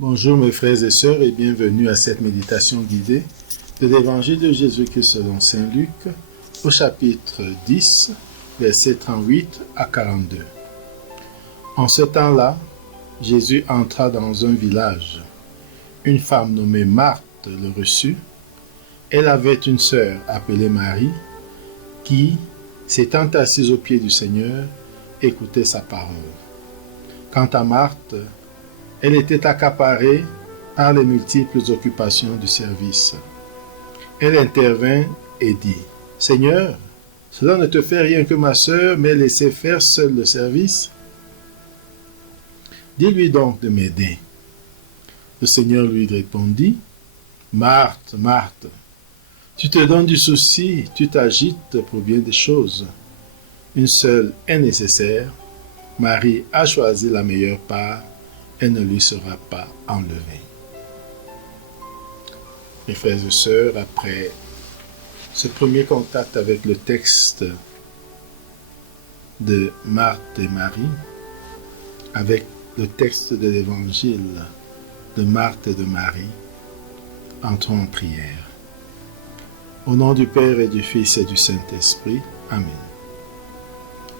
Bonjour mes frères et sœurs et bienvenue à cette méditation guidée de l'Évangile de Jésus-Christ selon Saint Luc au chapitre 10, versets 38 à 42. En ce temps-là, Jésus entra dans un village. Une femme nommée Marthe le reçut. Elle avait une sœur appelée Marie qui, s'étant assise aux pieds du Seigneur, écoutait sa parole. Quant à Marthe, elle était accaparée par les multiples occupations du service. Elle intervint et dit, « Seigneur, cela ne te fait rien que ma sœur m'ait laissé faire seule le service. Dis-lui donc de m'aider. » Le Seigneur lui répondit, « Marthe, Marthe, tu te donnes du souci, tu t'agites pour bien des choses. Une seule est nécessaire. Marie a choisi la meilleure part. Elle ne lui sera pas enlevée. » Mes frères et sœurs, après ce premier contact avec le texte de Marthe et Marie, avec le texte de l'Évangile de Marthe et de Marie, entrons en prière. Au nom du Père et du Fils et du Saint-Esprit, Amen.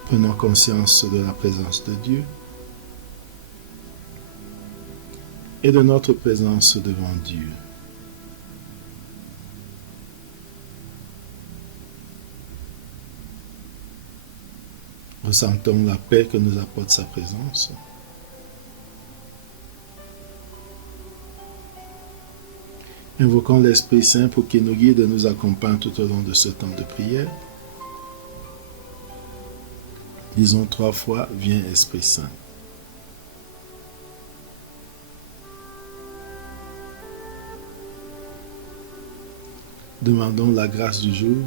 Prenons conscience de la présence de Dieu et de notre présence devant Dieu. Ressentons la paix que nous apporte sa présence. Invoquons l'Esprit Saint pour qu'il nous guide et nous accompagne tout au long de ce temps de prière. Disons 3 fois, viens Esprit Saint. Demandons la grâce du jour,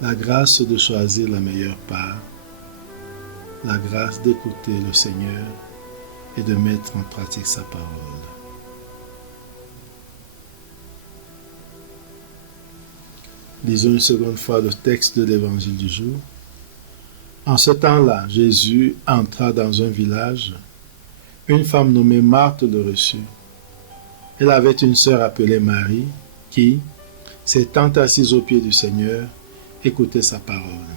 la grâce de choisir la meilleure part, la grâce d'écouter le Seigneur et de mettre en pratique sa parole. Lisons une seconde fois le texte de l'Évangile du jour. En ce temps-là, Jésus entra dans un village. Une femme nommée Marthe le reçut. Elle avait une sœur appelée Marie qui, s'étant assise aux pieds du Seigneur, écoutait sa parole.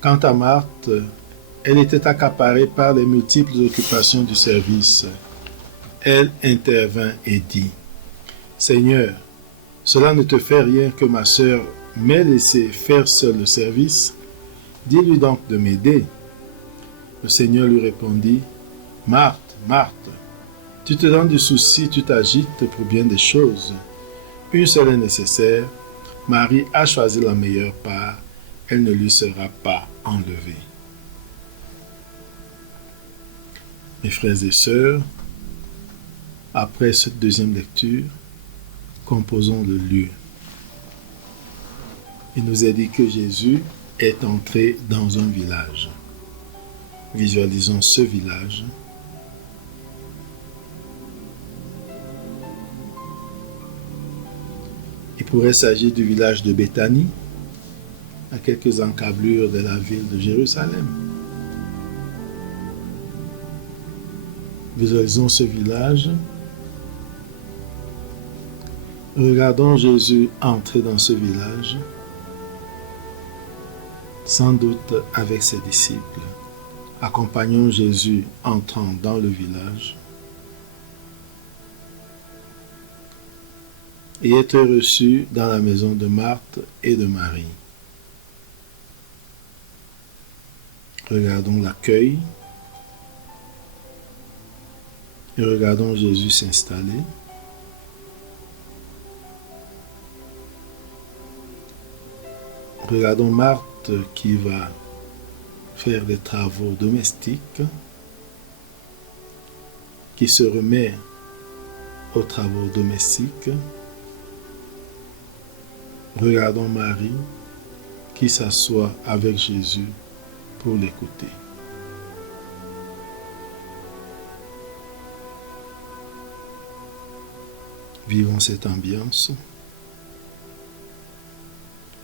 Quant à Marthe, elle était accaparée par les multiples occupations du service. Elle intervint et dit, « Seigneur, cela ne te fait rien que ma sœur m'ait laissé faire seule le service. Dis-lui donc de m'aider. » Le Seigneur lui répondit, « Marthe, Marthe, tu te donnes du souci, tu t'agites pour bien des choses. Une seule est nécessaire. Marie a choisi la meilleure part. Elle ne lui sera pas enlevée. » Mes frères et sœurs, après cette deuxième lecture, composons le lieu. Il nous est dit que Jésus est entré dans un village. Visualisons ce village. Il pourrait s'agir du village de Béthanie, à quelques encablures de la ville de Jérusalem. Visualisons ce village. Regardons Jésus entrer dans ce village, sans doute avec ses disciples. Accompagnons Jésus entrant dans le village et être reçu dans la maison de Marthe et de Marie. Regardons l'accueil et regardons Jésus s'installer. Regardons Marthe qui va faire des travaux domestiques, qui se remet aux travaux domestiques. Regardons Marie qui s'assoit avec Jésus pour l'écouter. Vivons cette ambiance.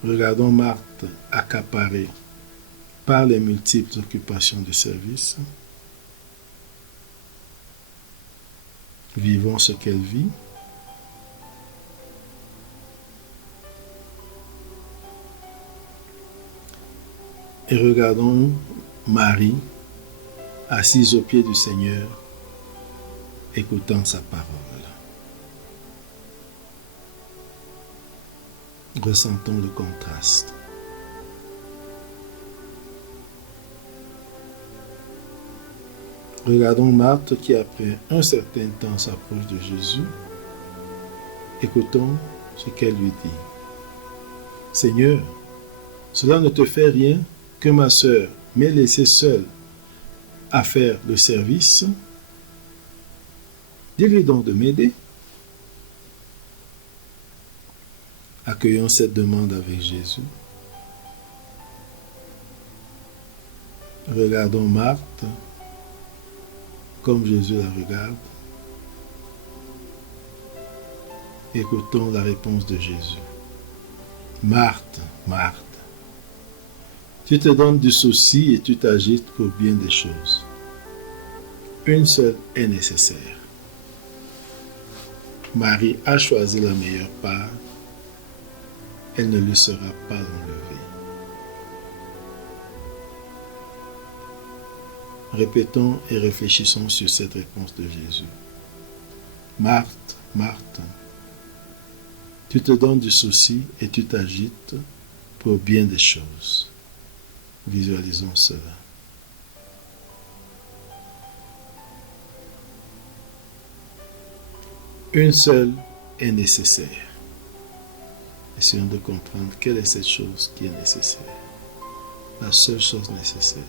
Regardons Marthe accaparée par les multiples occupations du service. Vivons ce qu'elle vit. Et regardons Marie, assise aux pieds du Seigneur, écoutant sa parole. Ressentons le contraste. Regardons Marthe qui, après un certain temps, s'approche de Jésus. Écoutons ce qu'elle lui dit. « Seigneur, cela ne te fait rien que ma sœur m'ait laissé seule à faire le service. Dis-lui donc de m'aider. » Accueillons cette demande avec Jésus. Regardons Marthe comme Jésus la regarde. Écoutons la réponse de Jésus. Marthe, Marthe, tu te donnes du souci et tu t'agites pour bien des choses. Une seule est nécessaire. Marie a choisi la meilleure part. Elle ne lui sera pas enlevée. Répétons et réfléchissons sur cette réponse de Jésus. Marthe, Marthe, tu te donnes du souci et tu t'agites pour bien des choses. Visualisons cela. Une seule est nécessaire. Essayons de comprendre quelle est cette chose qui est nécessaire. La seule chose nécessaire.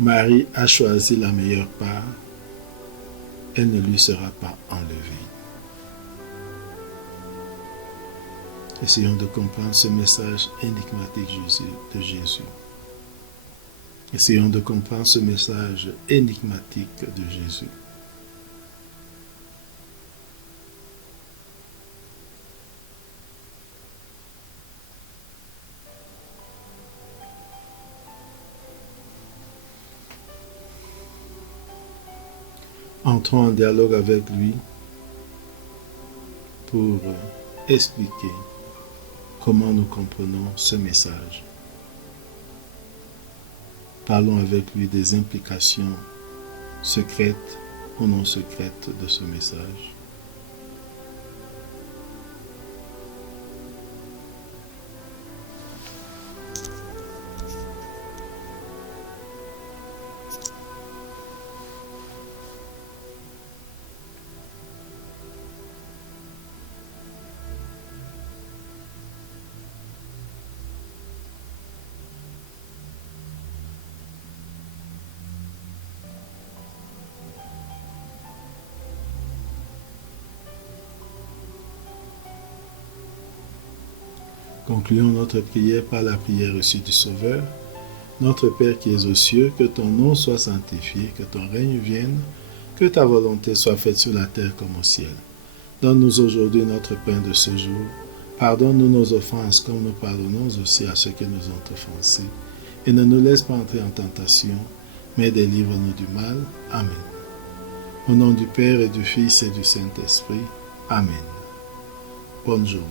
Marie a choisi la meilleure part. Elle ne lui sera pas enlevée. Essayons de comprendre ce message énigmatique de Jésus. Essayons de comprendre ce message énigmatique de Jésus. Entrons en dialogue avec lui pour expliquer comment nous comprenons ce message. Parlons avec lui des implications secrètes ou non secrètes de ce message. Concluons notre prière par la prière reçue du Sauveur. Notre Père qui es aux cieux, que ton nom soit sanctifié, que ton règne vienne, que ta volonté soit faite sur la terre comme au ciel. Donne-nous aujourd'hui notre pain de ce jour. Pardonne-nous nos offenses comme nous pardonnons aussi à ceux qui nous ont offensés. Et ne nous laisse pas entrer en tentation, mais délivre-nous du mal. Amen. Au nom du Père et du Fils et du Saint-Esprit. Amen. Bonne journée.